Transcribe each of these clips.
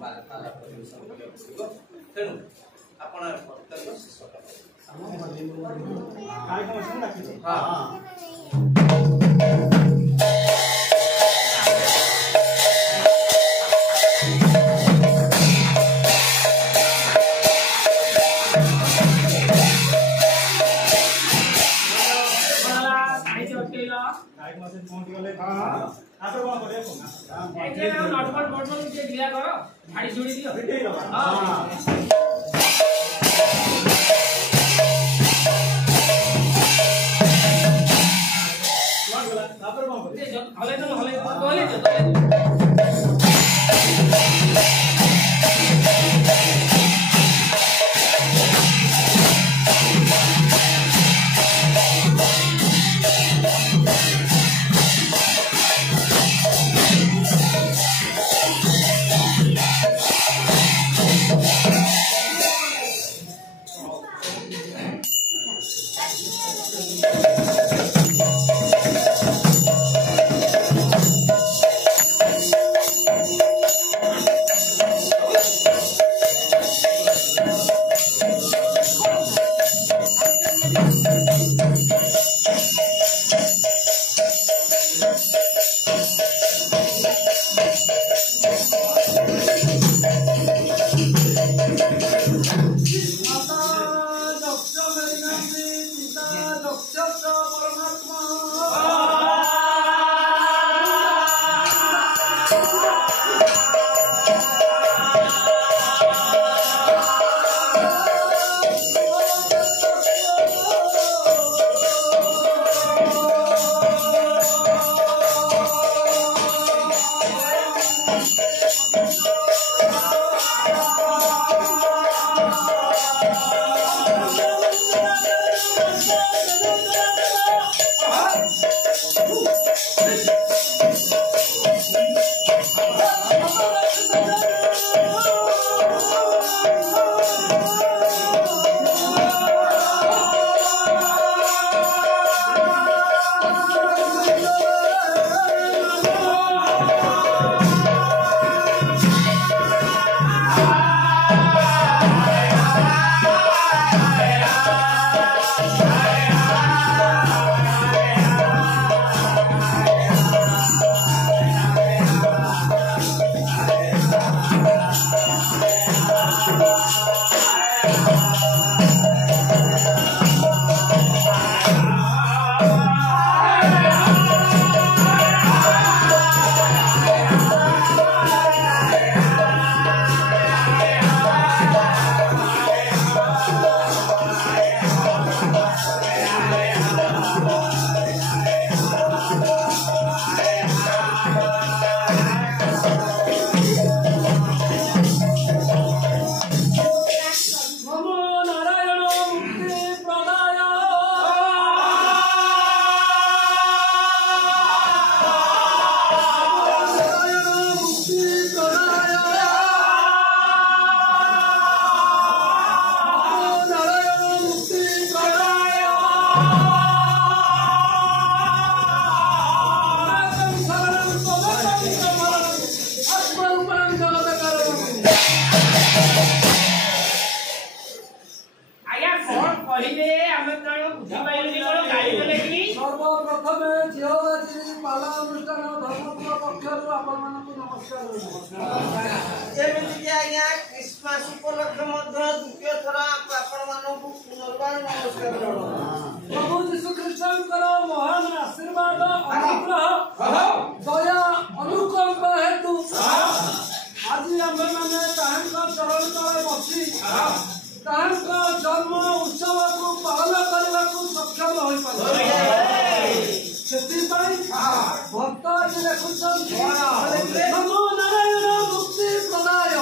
पाला परिवेशन करियो तेणु आपण प्रत्येक शिष्य कार्यक्रम सुन राखी हां क्रिसमस उपलक्ष द्वितीय थर आपण मानक पुनर्बार नमस्कार प्रभु यीशु ख्रीष्टर महान आशीर्वाद अनुग्रह दया अनुकंप हेतु आज आम मैंने चरण तले बसी जन्म उत्सव को पालन करने को सक्षम हो भक्त आज देखुं नमो नारायण मुक्ति प्रदाय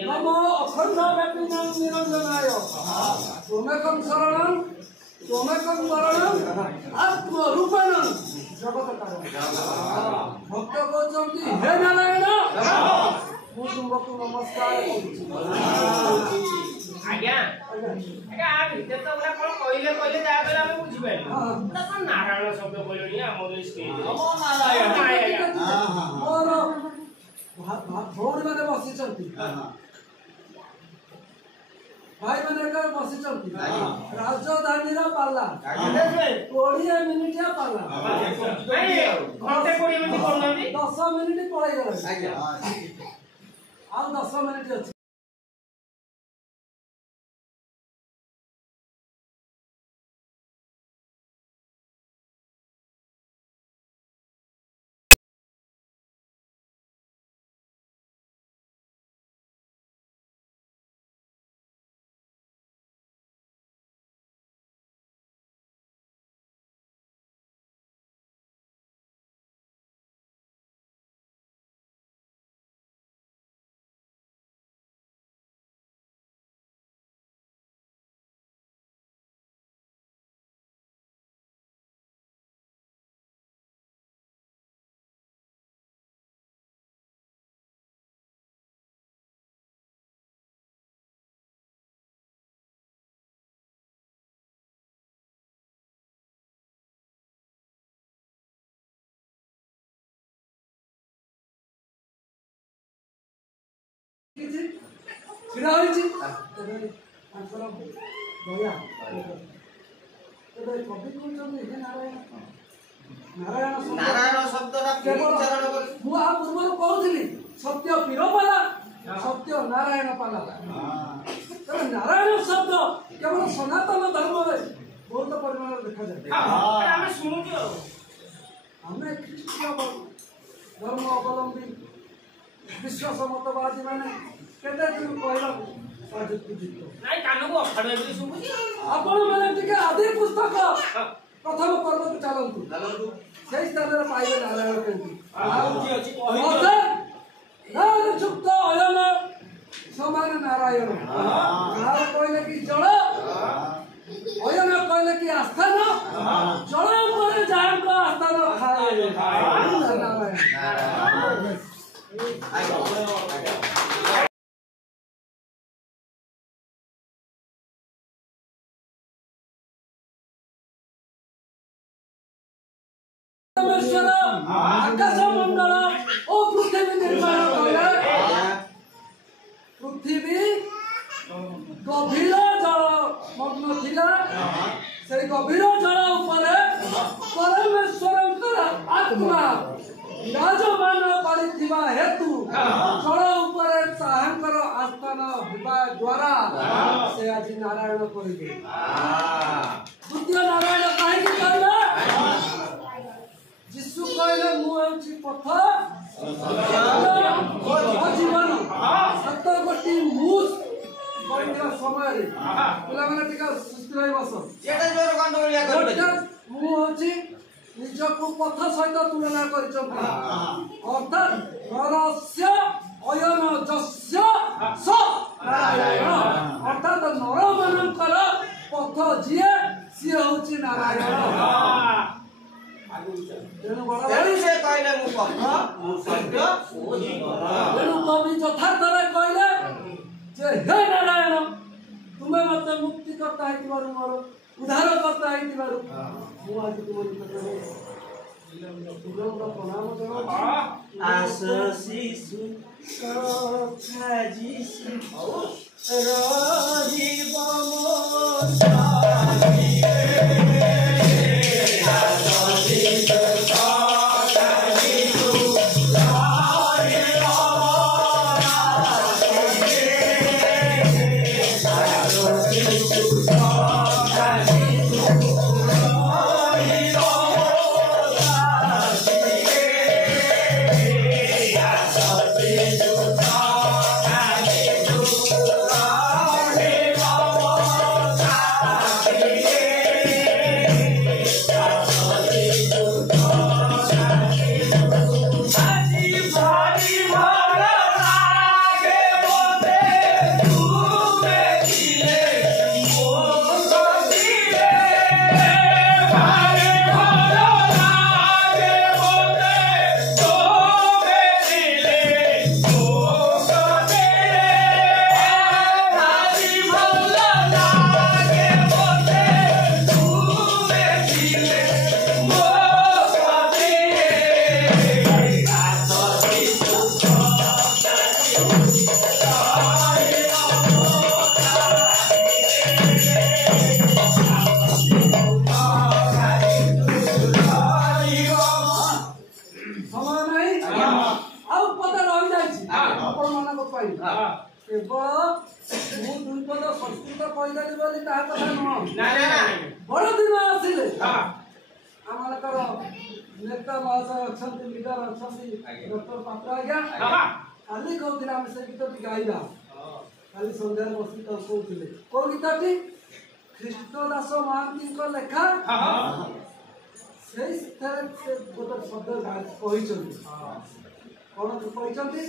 नमो अखंड व्यापिनां निरंजनाय त्वमेकं शरणं त्वमेकं वरणं आत्मरूपेण जगत भक्त कहते हे नारायण तुमको नमस्कार आज्ञा आज्ञा आ भीतर तो उरा कोन कहिले कहिले जा कहले हम बुझि पाइल उरा कोन नारायण शब्द कहलोनी हमर स्टेज नमो नारायण और भौरी माने बसिचंती भाई माने का बसिचंती राजधानी रा पाला 20 मिनिट या पाला घंटे 20 मिनिट करनानी 10 मिनिट पळाई गला आज्ञा आ 10 मिनिट अछि छिड़ा होइछि आंसर भैया तबे कभी कोन हे नारायण नारायण शब्दटा उच्चारण कर मु आ पूर्व कहउथिली सत्य पीरपाला सत्य नारायण पाला तबे नारायण शब्द केवल सनातन धर्म रे बहुत परिमाण देखा जाय हम सुनु जो हमें ख्रिस्टीय धर्म अवलंबी विश्वास मतवादी माने केते दिन कहला नाइ कानू अखड़े भी सुबुजी आपण माने टिके आदि पुस्तक प्रथम पर्व को चलंतु सेही स्थान रे पाइबे नारायण केंती आउजी अछि कहै नार युक्त अयन समान नारायण नार कहले कि जल अयन कहले कि आस्थान जल ऊपर जान को आस्थान खाए नारायण आकाश मंडल ओ पृथ्वी निर्माण कले पृथ्वी गभीर जल मग्न थिला से गभीर जल ऊपर परमेश्वरंकर आत्मा विराजमान करिथिबा हेतु जल ऊपर ताहांकर आस्थान विवाह द्वारा से आज नारायण करिले द्वितीय नारायण काहे कि कहले जिसु कहले मु होछि पथ जीवन सत्य गोटी मुस बंदिया समय रे पिला माने टिका सुस्थिर होई बस एटा जोर गंडोलिया करबे मु होछि निजको पथ सहित तुलना करिछन अर्थात नरस्य अयन जस्य स नारायण अर्थात नर मानकर पथ जिए सिए होछि नारायण तेणु से कहले मु पथ मु सत्य ओ जीवन तेणु कवि यथार्थ रे कहले जे हे नारायण तुमे मते मुक्ति करता है मोर उद्धार करता है मु आज तुम निकटरे प्रणाम करो आस शिशु सखाजी रही केवल मु दुई पद संस्कृत कहदेली बोली ता कथा नुह बड़ दिन आसिले आमकर नेता महाशय अच्छा लीडर अच्छा डॉक्टर पात्र आज्ञा काली कहते आम से गीत गाइबा काली सन्ध्या बसी कहते कौ गीतटी कृष्णदास महांती लेखा से गोटे शब्द कही कौन कहते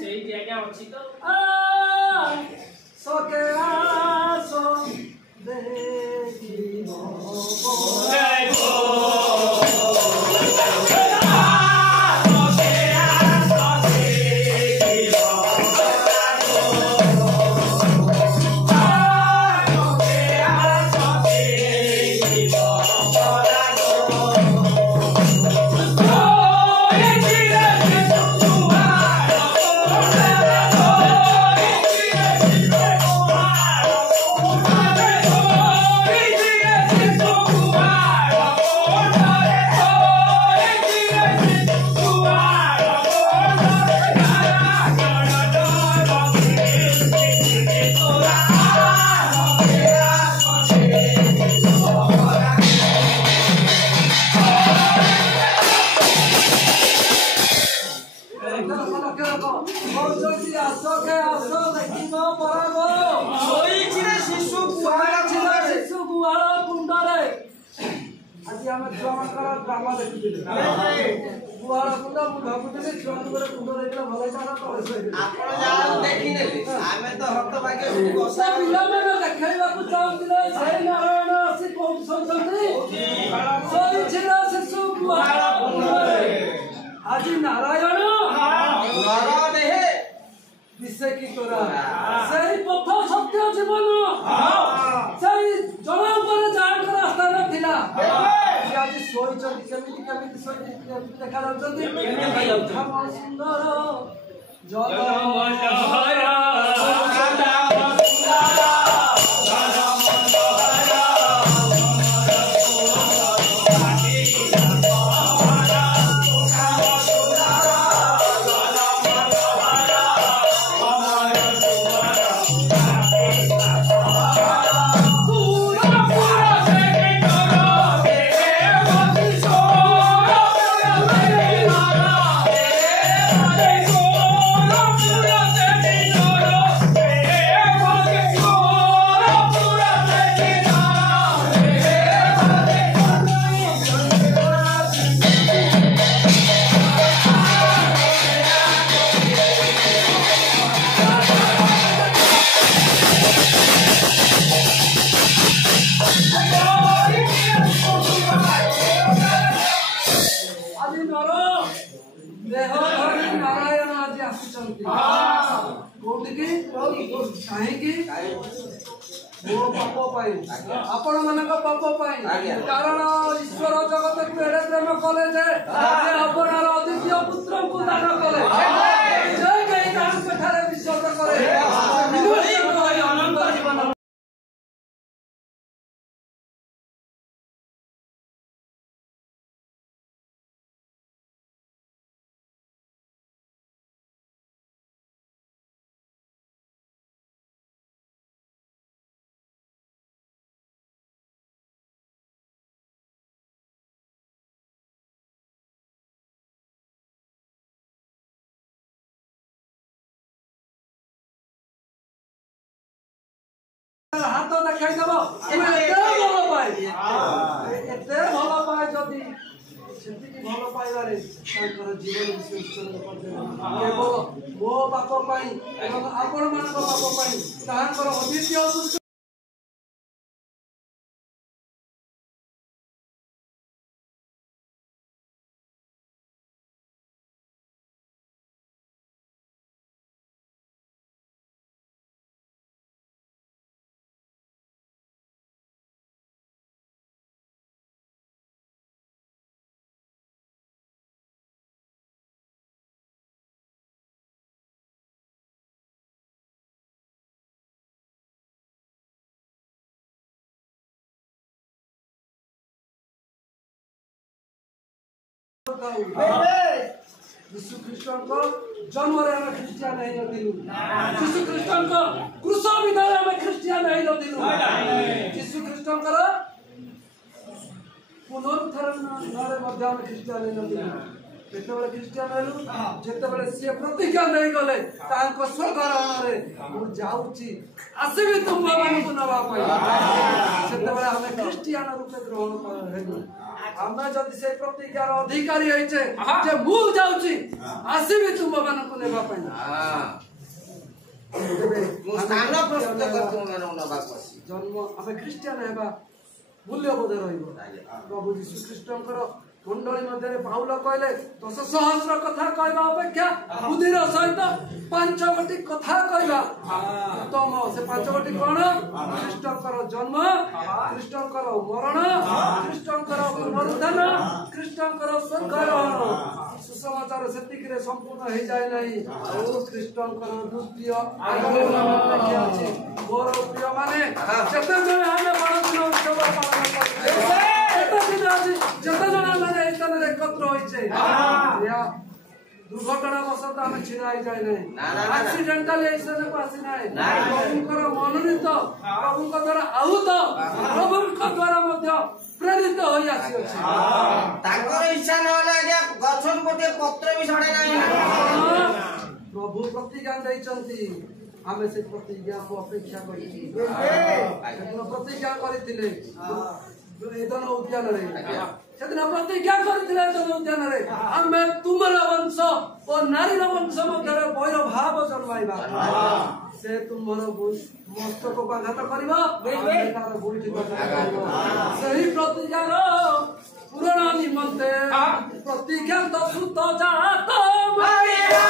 सके आस ड्रामा देखी गुहाड़ कुंड भावुली छुआ कुंड देखा भल पिलाने देखा चाहते से नारायण आसी शिशु गुहाड़ आज नारायण विषय की तोरा से पथ सत्य जीवन से जन जहाँ स्थान थिला आज शोचती केमी देखा सुंदर आपण मानक पाप कारण ईश्वर जगत को एडे प्रेम कले जे अपनार अद्वितीय पुत्र को दान कले जे कहीं दान कथारे विश्वास करे अनंत जीवन हाथ देखाई देव एते भल पाए जदि भल पाइबारे जीवन केवल मो पाप आपण मान पाप अद्वितीय यीशु ख्रीष्ट को जन्म रे हम ख्रिस्टियन नहीं नथिलु यीशु ख्रीष्ट को क्रूस विधान हम ख्रिस्टियन नहीं नथिलु यीशु ख्रीष्ट को पुनरुत्थान नरे मध्य हम ख्रिस्टियन नहीं नथिलु जेतेबेले ख्रिस्टियन हेलु जेतेबेले से प्रतिज्ञा नहीं गले तांको स्वर्गर रे मु जाउची आसीबी तुम मान को नवा पई जेतेबेले हम ख्रिस्टियन रूपे ग्रहण हेलु हमें जदि से प्रतिज्ञार अधिकारी होइछे जे मु जाउची आसीबी तुम मान को नेबा पई मु स्थान प्रस्तुत कर तुम नवा पसी जन्म हम ख्रिस्टियन हेबा मूल्यबोध रहिबो प्रभु यीशु ख्रीष्टଙ୍କର मंडली मध्य पाउल कहले 10,000 कथा कहवा अपेक्षा बुद्धिर सहित 5 गोटी कथा कहवा उत्तम से 5 गोटी कौन ख्रीष्टकर जन्म ख्रीष्टकर मरण ख्रीष्टकर पुनरुत्थान ख्रीष्टकर स्वर्गारोहण सुसमाचार सेतिक रे संपूर्ण हे जाय नाही और ख्रीष्टकर द्वितीय आगमन अपेक्षा अछि मोर प्रिय माने जते जण हम बड़ दिन उत्सव पालन करते जते जण माने एतन रे एकत्र होइछे या दुर्घटना वशत हम छिराई जाय नहीं एक्सीडेंटली ऐसे को आसी नाही प्रभुकर मनोनीत प्रभुक द्वारा आहुत प्रभुक द्वारा मध्य प्रेरित होई आसी अछि ताकर इच्छा न होला जे गछन गोटे पत्र भी छड़े नाही प्रभु प्रतिज्ञा दैचंती आमे से प्रतिज्ञा को अपेक्षा करी प्रतिज्ञा करथिले एदन उद्यान रे सेदिन प्रतिज्ञा करथिले एदन उद्यान रे आमे तुमर वंश और नारीर वंश मध्य वैर भाव जन्माइबा से तुमर मस्तक को आघात करबो तार बुढ़ी सही प्रतिज्ञार पूर्ण निमंते प्रतिज्ञा तो सुत जात मारिया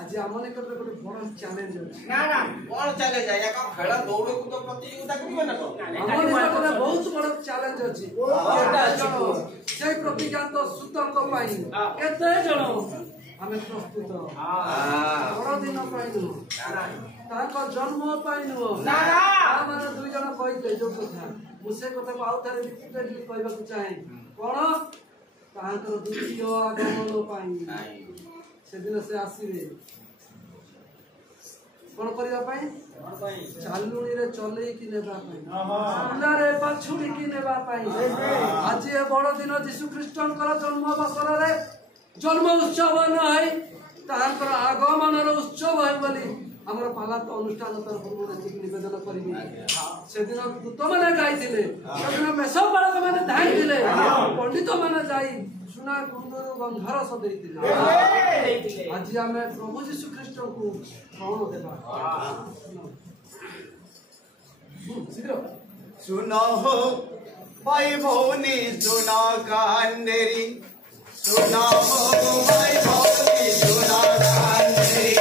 आज आमने कबे गोटे बड़ चैलेंज अछि ना ना कोन चैलेंज है या खेल दौड़ कूद प्रतियोगिता करिवे ना आमने कबे बहुत बड़ चैलेंज अछि केटा अछि से प्रतिज्ञा तो सुतंक पाई केते जण हमें प्रस्तुत बड़ दिन पाई नु ताको जन्म पाई नु ना माने दुई जण कहिते जो कथा मुसे कथा को आउ थारे रिपीटेडली कहबा को चाहे कोन तांकर द्वितीय आगमन पाई से दिन से आसीबे कोन करिया पाई चालुनी रे चले कि नेबा पाई उला रे पाछुड़ी कि नेबा पाई आज ए बड़ दिन यीशु ख्रीष्टनकर जन्म अवसर रे जन्म उत्सव नै तांकर आगमन रो उत्सव है बोली हमर पाला तो अनुष्ठान तरफ निवेदन करिबी से दिन दूत माने गाइथिले से दिन मेसो बालक माने धाइथिले पंडित माने जाई सुना कुंदर बंधर स देइथिले आज हमें प्रभु यीशु ख्रीष्ट को कौन देबा शीघ्र सुनो हो भाई भौनी सुनो कांडेरी सुनो हो भाई भौनी सुनो कांडेरी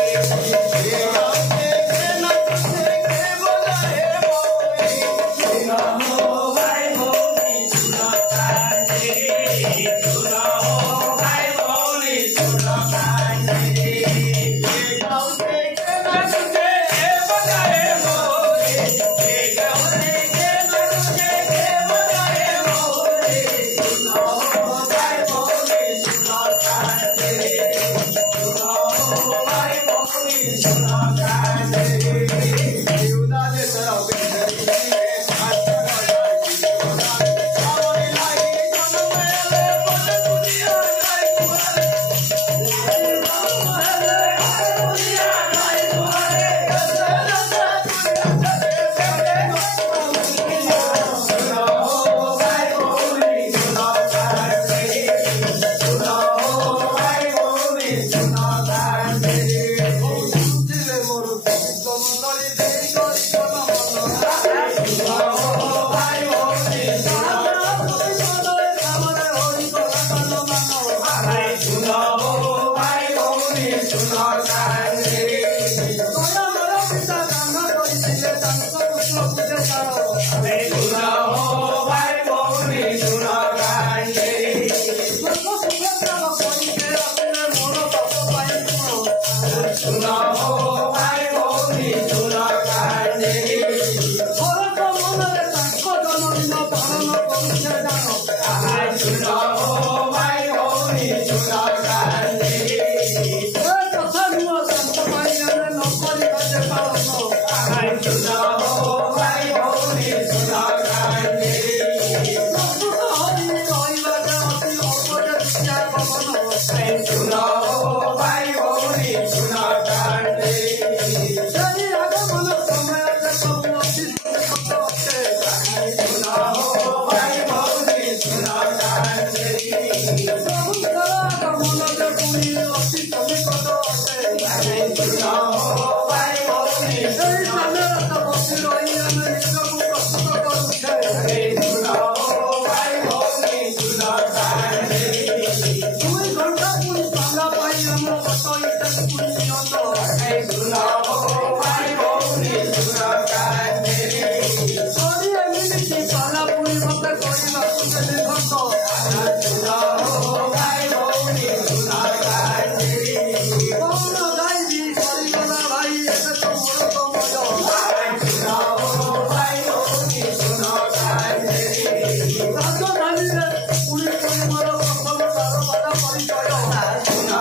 सुनो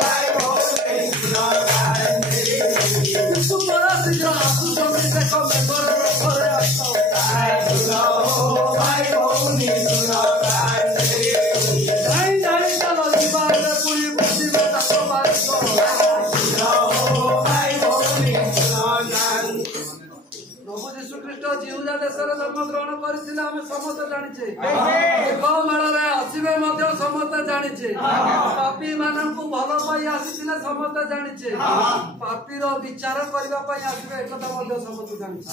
भाई भौनी सुनो कांडेरी तू बड़ा शीघ्र आसुचन देख मेघर रथरे आस सुनो भाई भौनी सुनो कांडेरी जाई जाई चल जीवार पुरी बुझिबे ताक बारिश सुनो भाई भौनी सुनो कांडेरी प्रभु यीशु ख्रीष्ट जिहुदा देशर जन्म ग्रहण करथिले आमे समस्त जानिछे एक मेଳରେ ଆସିବେ ମଧ୍ୟ ସମସ୍ତେ ଜାଣିଛେ ପାପୀ ମାନଙ୍କୁ ଭଲ ପାଇ ଆସିଥିଲେ ସମସ୍ତେ ଜାଣିଛେ ପାପୀର ବିଚାର କରିବା ପାଇଁ ଆସିବେ ଏକଥା ମଧ୍ୟ ସମସ୍ତେ ଜାଣିଛେ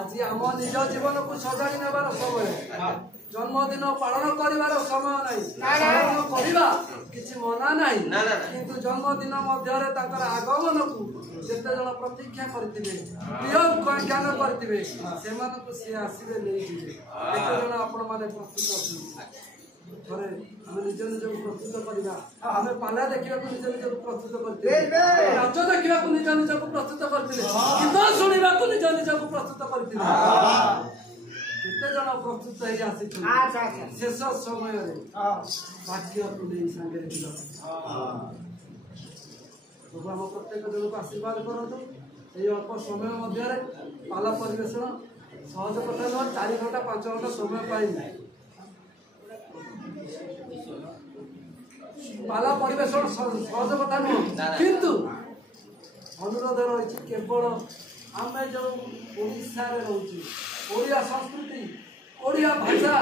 ଆଜି ଆମ ନିଜ ଜୀବନକୁ ସଜାଡ଼ି ନେବାର ସମୟ ଜନ୍ମଦିନ ପାଳନ କରିବାର ସମୟ ନାହିଁ ପାଳନ କରିବା କିଛି ମନା ନାହିଁ କିନ୍ତୁ ଜନ୍ମଦିନ ମଧ୍ୟରେ ତାଙ୍କର ଆଗମନକୁ ଯେତେ ଜଣ ପ୍ରତୀକ୍ଷା କରିଥିବେ ପ୍ରିୟ ଜ୍ଞାନ କରିଥିବେ ସେମାନଙ୍କୁ ସେ ଆସିବେ ନେଇଯିବେ କେତେ ଜଣ ଆପଣମାନେ ପ୍ରସ୍ତୁତ ଅଛନ୍ତି ଥରେ ଆମେ ନିଜ ନିଜକୁ ପ୍ରସ୍ତୁତ କରିବା ଆମେ ପାଲା ଦେଖିବାକୁ ନିଜ ନିଜକୁ ପ୍ରସ୍ତୁତ କରିଥିଲେ ନାଚ ଦେଖିବାକୁ ନିଜ ନିଜକୁ ପ୍ରସ୍ତୁତ କରିଥିଲେ ଗୀତ ଶୁଣିବାକୁ ନିଜ ନିଜକୁ ପ୍ରସ୍ତୁତ କରିଥିଲେ କେତେ ଜଣ ପ୍ରସ୍ତୁତ ହେଇ ଆସିଛନ୍ତି ଶେଷ ସମୟରେ ବାକ୍ୟକୁ ନେଇ ସାଙ୍ଗରେ ଯିବା ପ୍ରଭୁ ଆମ ପ୍ରତ୍ୟେକ ଜଣକୁ ଆଶୀର୍ବାଦ କରନ୍ତୁ এই অল্প সময় ମଧ୍ୟରେ ପାଲା ପରିବେଷଣ ସହଜ କଥା ନୁହଁ 4 ଘଣ୍ଟା 5 ଘଣ୍ଟା ସମୟ ପାଇନି ପାଲା ପରିବେଷଣ ସହଜ କଥା ନୁହଁ କିନ୍ତୁ ଅନୁରୋଧ ରହିଛି କେବଳ ଆମେ ଯେଉଁ ଓଡ଼ିଶାରେ ରହୁଛୁ ଓଡ଼ିଆ ସଂସ୍କୃତି ଓଡ଼ିଆ ଭାଷା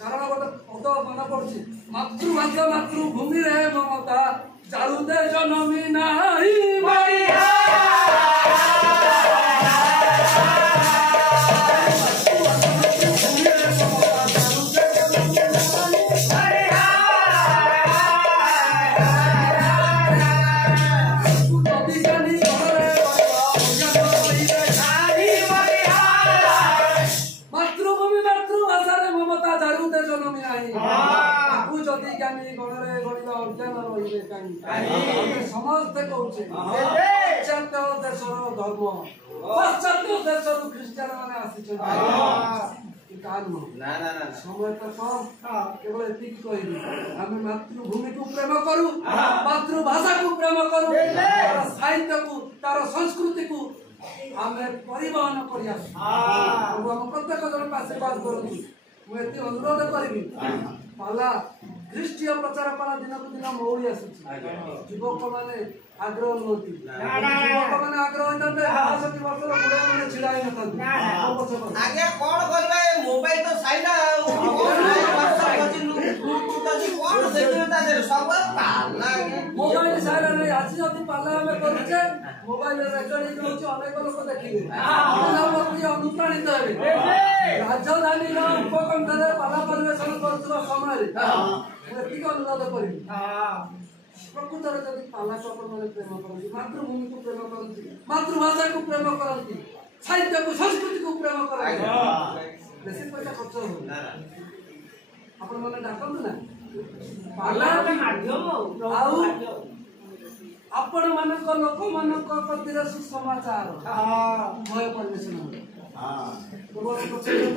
କାରଣ ଗୋଟେ ପଦ ମନେ ପଡୁଛି ମାତୃଭାଷା ମାତୃଭୂମିରେ ମମତା ଚାଲୁଦେ ଜନମୀ ନାହିଁ ବଢିଆ ସମସ୍ତେ କହୁଛେ ପାଶ୍ଚାତ୍ୟ ଦେଶର ଧର୍ମ ପାଶ୍ଚାତ୍ୟ ଦେଶରୁ ଖ୍ରୀଷ୍ଟିଆନ ମାନେ ଆସିଛନ୍ତି ସମୟ ତ କମ୍ କେବଳ ଏତିକି କହିବି ଆମେ ମାତୃଭୂମିକୁ ପ୍ରେମ କରୁ ମାତୃଭାଷାକୁ ପ୍ରେମ କରୁ ତାର ସାହିତ୍ୟକୁ ତାର ସଂସ୍କୃତିକୁ ଆମେ ପରିବହନ କରି ଆସୁ ଆମ ପ୍ରତ୍ୟେକ ଜଣଙ୍କୁ ଆଶୀର୍ବାଦ କରନ୍ତୁ ମୁଁ ଏତେ ଅନୁରୋଧ କରିବି ପାଲା ଖ୍ରୀଷ୍ଟୀୟ ପ୍ରଚାର କଲା ଦିନକୁ ଦିନ ମଉଳି ଆସୁଛି ଯୁବକ ମାନେ ଆଗ୍ରହ ନୁହନ୍ତି ଯୁବକ ମାନେ ଆଗ୍ରହ ହେଇଥାନ୍ତେ 65 ବର୍ଷର ବୁଢା ମାନେ ଛିଡା ହେଇନଥାନ୍ତି ଆଜ୍ଞା କଣ କରିବା ଏ ମୋବାଇଲ ତ ସାଇଲା ମୋବାଇଲ ସାଇଲା ନାହିଁ ଆଜି ଯଦି ପାଲା ଆମେ କରୁଛେ ମୋବାଇଲ ରେକର୍ଡିଂ ହଉଛି ଅନେକ ଲୋକ ଦେଖିବେ ଅନୁପ୍ରାଣିତ ହେବେ ରାଜଧାନୀର ଉପକଣ୍ଠରେ ପାଲା ପରିବେଷଣ କରୁଥିବା ସମୟରେ ମୁଁ ଏତିକି ଅନୁରୋଧ କରିବି ପ୍ରକୃତରେ ଯଦି ପାଲାକୁ ଆପଣମାନେ ପ୍ରେମ କରନ୍ତି ମାତୃଭୂମିକୁ ପ୍ରେମ କରନ୍ତି ମାତୃଭାଷାକୁ ପ୍ରେମ କରନ୍ତି ସାହିତ୍ୟକୁ ସଂସ୍କୃତିକୁ ପ୍ରେମ କରନ୍ତି ବେଶୀ ପଇସା ଖର୍ଚ୍ଚ ହବ ଆପଣମାନେ ଡାକନ୍ତୁ ନା ପାଲା ଆଉ ଆପଣ ମାନଙ୍କ ଲୋକମାନଙ୍କ ପ୍ରତିରେ ସୁସମାଚାର ଭୟ ପରିବେଷଣ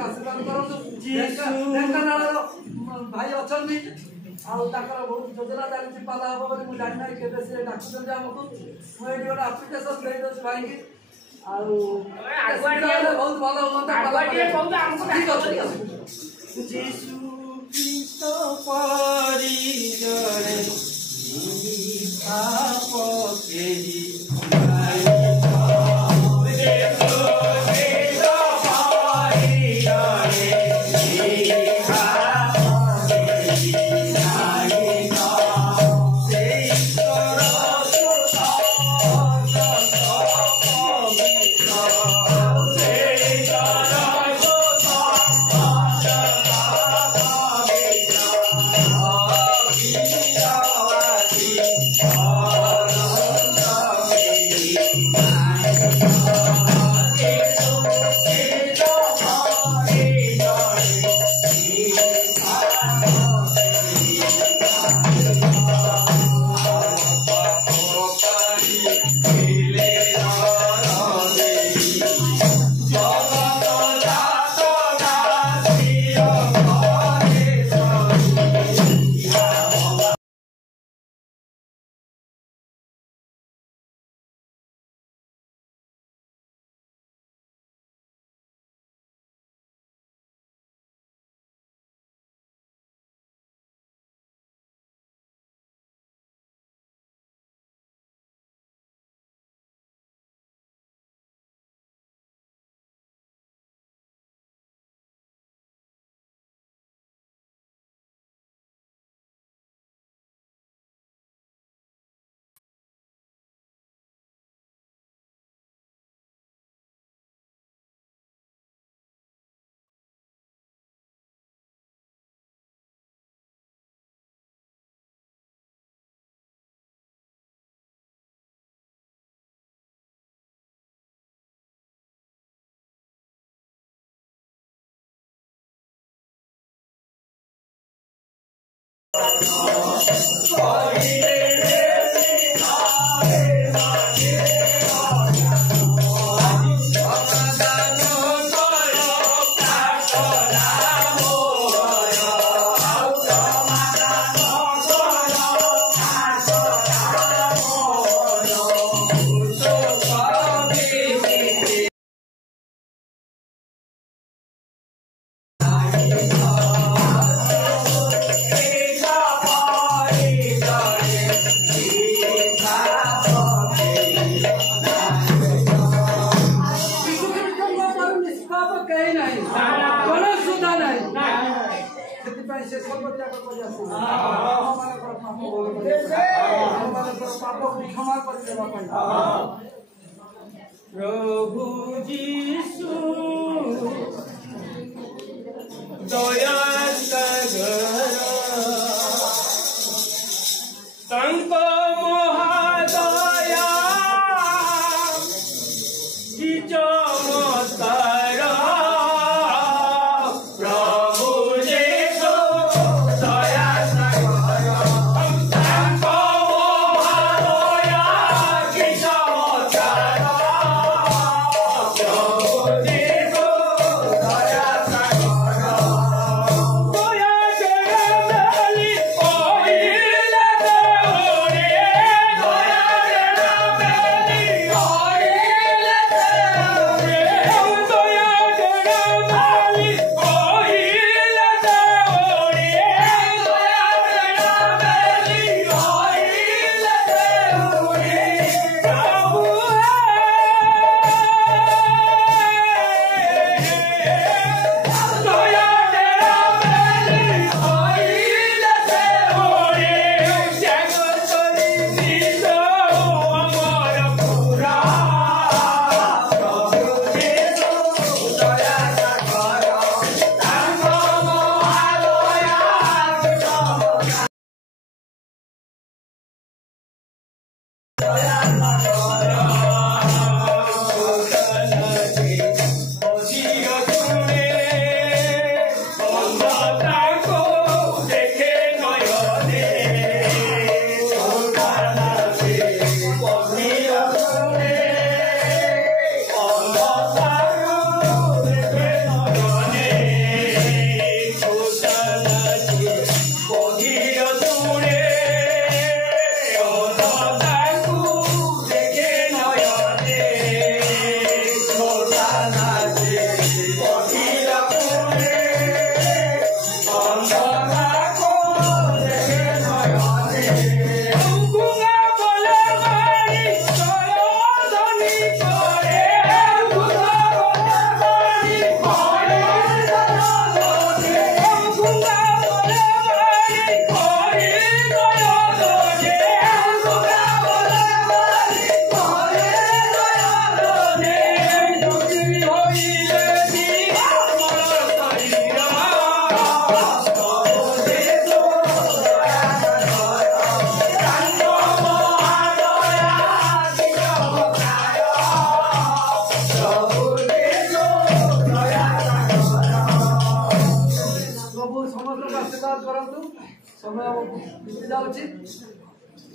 ଆଶୀର୍ବାଦ କରନ୍ତୁ ଢେଙ୍କାନାଳର ଭାଇ ଅଛନ୍ତି ଆଉ ତାଙ୍କର ବହୁତ ଯୋଜନା ଚାଲିଛି ପାଲା ହବ ବୋଲି ମୁଁ ଜାଣିନାହିଁ କେବେ ସେ ଡାକୁଛନ୍ତି ଆମକୁ ମୁଁ ଏଇଠି ଗୋଟେ ଆପ୍ଲିକେସନ ଦେଇଦେଉଛି ଭାଇକି ଆଉ ବହୁତ ଭଲ ହୁଅନ୍ତା प्रभु जीशु दया सागर संक महादया की चमत्कार प्रभु जीशु दया सागर संक महादया की चमत्कार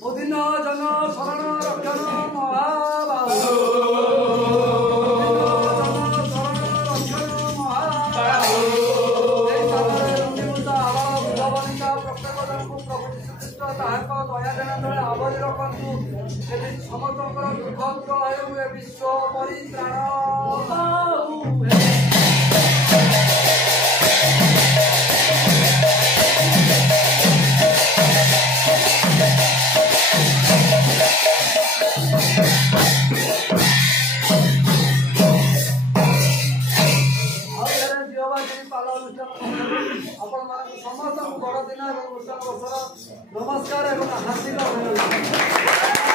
उदिन जन शरण रक्षण महाबाहु समस्त दुख विश्व परित्राण समस्त बड़ दिन नमस्कार हार्दिक